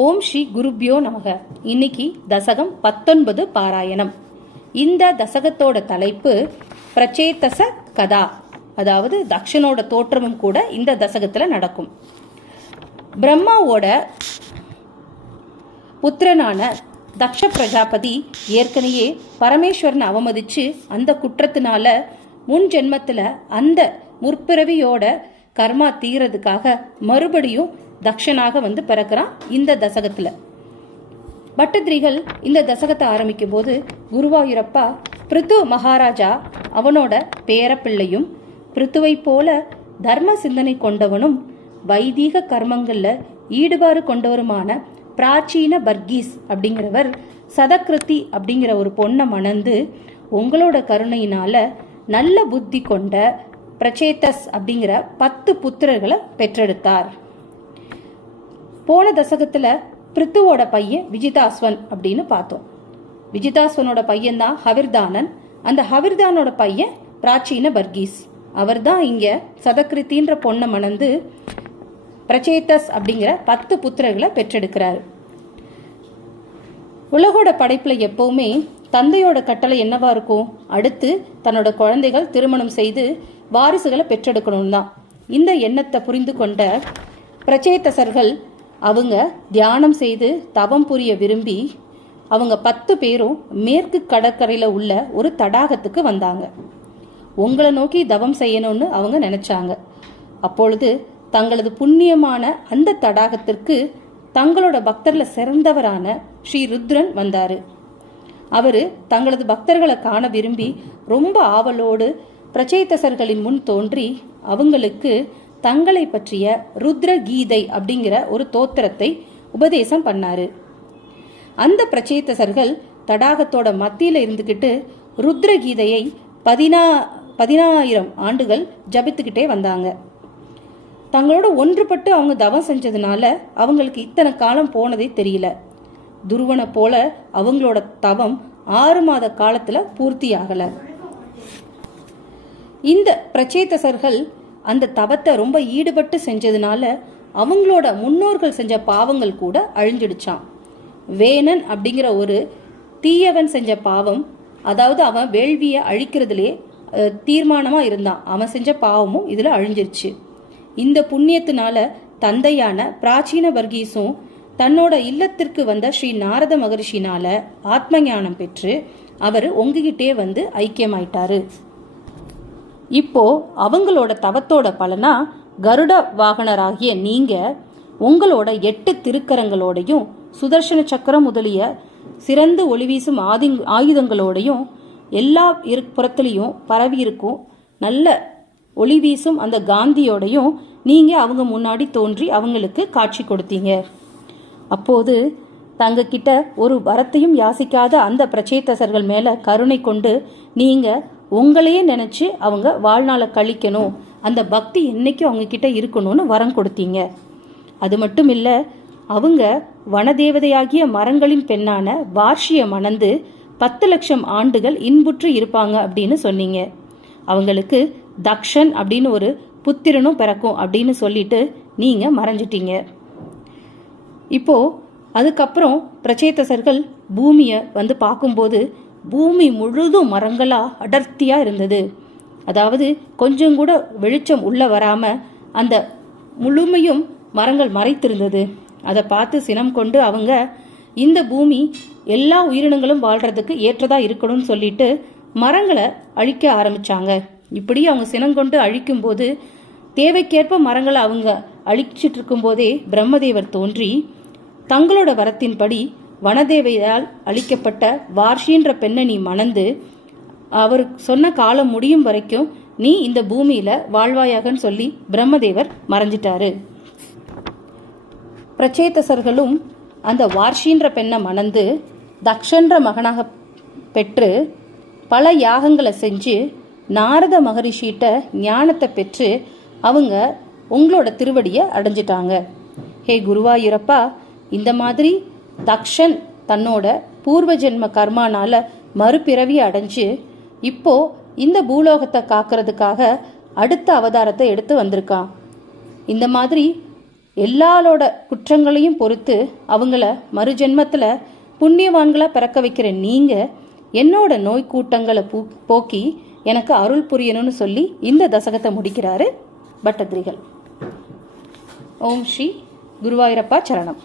ஓம் ஸ்ரீ குருப்யோ நமக. இன்னைக்கு தசகம் 19 பாராயணம். இந்த தசகத்தோட தலைப்பு பிரச்சேதச கதா, அதாவது தக்ஷனோட தோற்றமும் கூட இந்த தசகத்துல நடக்கும். பிரம்மாவோட புத்திரனான தக்ஷ பிரஜாபதி ஏற்கனவே பரமேஸ்வரனை அவமதிச்சு அந்த குற்றத்தினால முன் ஜென்மத்துல அந்த முற்பிறவியோட கர்மா தீரதுக்காக மறுபடியும் தக்ஷனாக பிறக்கிறான் இந்த தசகத்துல. பட்டதிரிகள் இந்த தசகத்தை ஆரம்பிக்கும் போது குருவாயூரப்பா பிருத்து மகாராஜா அவனோட பேரப்பிள்ளையும் பிருத்துவை போல தர்ம சிந்தனை கொண்டவனும் வைதீக கர்மங்கள்ல ஈடுபாடு கொண்டவருமான பிராச்சீன பர்கீஸ் அப்படிங்கிறவர் சதகிருத்தி அப்படிங்கிற ஒரு பொண்ணை மணந்து உங்களோட கருணையினால நல்ல புத்தி கொண்ட பிரச்சேதஸ் அப்படிங்கிற 10 புத்திரர்களை பெற்றெடுத்தார். போன தசகத்துல பிருத்துவோட பையன் விஜிதாஸ்வன் அப்படின்னு பார்த்தோம். விஜிதாஸ்வனோட பையன் தான் ஹவிர்தானன். அந்த ஹவிர்தானோட பையன் பிராச்சீன பர்கீஸ். அவர் தான் இங்க சதகிருத்தின்ற பொண்ணை மணந்து பிரச்சேதஸ் அப்படிங்கிற 10 புத்திரர்களை பெற்றெடுக்கிறாரு. உலகோட படைப்புல எப்பவுமே தந்தையோட கட்டளை என்னவா இருக்கும்? அடுத்து தன்னோட குழந்தைகள் திருமணம் செய்து வாரிசுகளை பெற்றெடுக்கணும் தான். இந்த எண்ணத்தை புரிந்து கொண்ட பிரச்சேதசர்கள் அவங்க தியானம் செய்து தவம் புரிய விரும்பி அவங்க 10 பேரும் மேற்கு கடற்கரையில உள்ள ஒரு தடாகத்துக்கு வந்தாங்க. உங்களை நோக்கி தவம் செய்யணும்னு அவங்க நினைச்சாங்க. அப்பொழுது தங்களது புண்ணியமான அந்த தடாகத்திற்கு தங்களோட பக்தர்ல சிறந்தவரான ஸ்ரீ ருத்ரன் வந்தாரு. அவரு தங்களது பக்தர்களை காண விரும்பி ரொம்ப ஆவலோடு பிரச்சேதசர்களின் முன் தோன்றி அவங்களுக்கு தங்களை பற்றிய ருத்ர கீதை அப்படிங்கிற ஒரு தோத்திரத்தை உபதேசம் பண்ணாரு. அந்த பிரச்சேதசர்கள் தடாகத்தோட மத்தியில இருந்துகிட்டு ருத்ர கீதையை 10,000 ஆண்டுகள் ஜபித்துக்கிட்டே வந்தாங்க. தங்களோட ஒன்றுபட்டு அவங்க தவம் செஞ்சதுனால அவங்களுக்கு இத்தனை காலம் போனதே தெரியல. துருவனை போல அவங்களோட தவம் 6 மாத காலத்துல பூர்த்தி ஆகல. இந்த பிரச்சேதசர்கள் அந்த தவத்தை ரொம்ப ஈடுபட்டு செஞ்சதுனால அவங்களோட முன்னோர்கள் செஞ்ச பாவங்கள் கூட அழிஞ்சிடுச்சான். வேணன் அப்படிங்கிற ஒரு தீயவன் செஞ்ச பாவம், அதாவது அவன் வேள்வியை அழிக்கிறதுலே தீர்மானமா இருந்தான். அவன் செஞ்ச பாவமும் இதுல அழிஞ்சிருச்சு. இந்த புண்ணியத்தினால தந்தையான பிராச்சீன பர்கீஸும் தன்னோட இல்லத்திற்கு வந்த ஸ்ரீ நாரத மகரிஷினால ஆத்ம ஞானம் பெற்று அவரு உங்ககிட்டே ஐக்கியமாயிட்டாரு. இப்போ அவங்களோட தவத்தோட பலனா கருட வாகனராகிய நீங்க உங்களோட 8 திருக்கரங்களோடையும் சுதர்சன சக்கரம் முதலிய சிறந்து ஒளிவீசும் ஆயுதங்களோடையும் எல்லா புறத்திலையும் பரவி இருக்கும் நல்ல ஒளி வீசும் அந்த காந்தியோடையும் நீங்க அவங்க முன்னாடி தோன்றி அவங்களுக்கு காட்சி கொடுத்தீங்க. அப்போது தங்க கிட்ட ஒரு வரத்தையும் யாசிக்காத அந்த பிரச்சேதசர்கள் மேல கருணை கொண்டு நீங்க உங்களையே நினைச்சு அவங்க வாழ்நாளை கழிக்கணும், அந்த பக்தி என்னைக்கும் அவங்க கிட்ட இருக்கணும்னு வரம் கொடுத்தீங்க. அது மட்டும் இல்ல, அவங்க வனதேவதையாகிய மரங்களின் பெண்ணான வார்ஷிய மணந்து 10 லட்சம் ஆண்டுகள் இன்புற்று இருப்பாங்க அப்படின்னு சொன்னீங்க. அவங்களுக்கு தக்ஷன் அப்படின்னு ஒரு புத்திரனும் பிறக்கும் அப்படின்னு சொல்லிட்டு நீங்க மறைஞ்சிட்டீங்க. இப்போ அதுக்கப்புறம் பிரச்சேதசர்கள் பூமியை பார்க்கும்போது பூமி முழுதும் மரங்களா அடர்த்தியா இருந்தது. அதாவது கொஞ்சம் கூட வெளிச்சம் உள்ள வராம அந்த முழுமையும் மரங்கள் மறைத்திருந்தது. அதை பார்த்து சினம் கொண்டு அவங்க இந்த பூமி எல்லா உயிரினங்களும் வாழ்றதுக்கு ஏற்றதா இருக்கணும்னு சொல்லிட்டு மரங்களை அழிக்க ஆரம்பிச்சாங்க. இப்படி அவங்க சினம் கொண்டு அழிக்கும் போது தேவைக்கேற்ப மரங்களை அவங்க அழிச்சிட்டு இருக்கும் போதே பிரம்மதேவர் தோன்றி தங்களோட வரத்தின்படி வனதேவையால் அழிக்கப்பட்ட வார்ஷின்ற பெண்ணை நீ மணந்து அவர் சொன்ன காலம் முடியும் வரைக்கும் நீ இந்த பூமியில வாழ்வாயாகன்னு சொல்லி பிரம்மதேவர் மறைஞ்சிட்டாரு. பிரச்சேதசர்களும் அந்த வார்ஷின்ற பெண்ணை மணந்து தக்ஷன்ற மகனாக பெற்று பல யாகங்களை செஞ்சு நாரத மகரிஷிட்ட ஞானத்தை பெற்று அவங்க உங்களோட திருவடியை அடைஞ்சிட்டாங்க. ஹே குருவாயூரப்பா, இந்த மாதிரி தக்ஷன் தன்னோட பூர்வ ஜென்ம கர்மானால மறுபிறவி அடைஞ்சு இப்போ இந்த பூலோகத்தை காக்கிறதுக்காக அடுத்த அவதாரத்தை எடுத்து வந்திருக்கான். இந்த மாதிரி எல்லாரோட குற்றங்களையும் பொறுத்து அவங்கள மறுஜென்மத்தில் புண்ணியவான்களாக பிறக்க வைக்கிற நீங்கள் என்னோட நோய் கூட்டங்களை போக்கி எனக்கு அருள் புரியணும்னு சொல்லி இந்த தசகத்தை முடிக்கிறாரு பட்டதிரிகள். ஓம் ஸ்ரீ குருவாயூரப்பா சரணம்.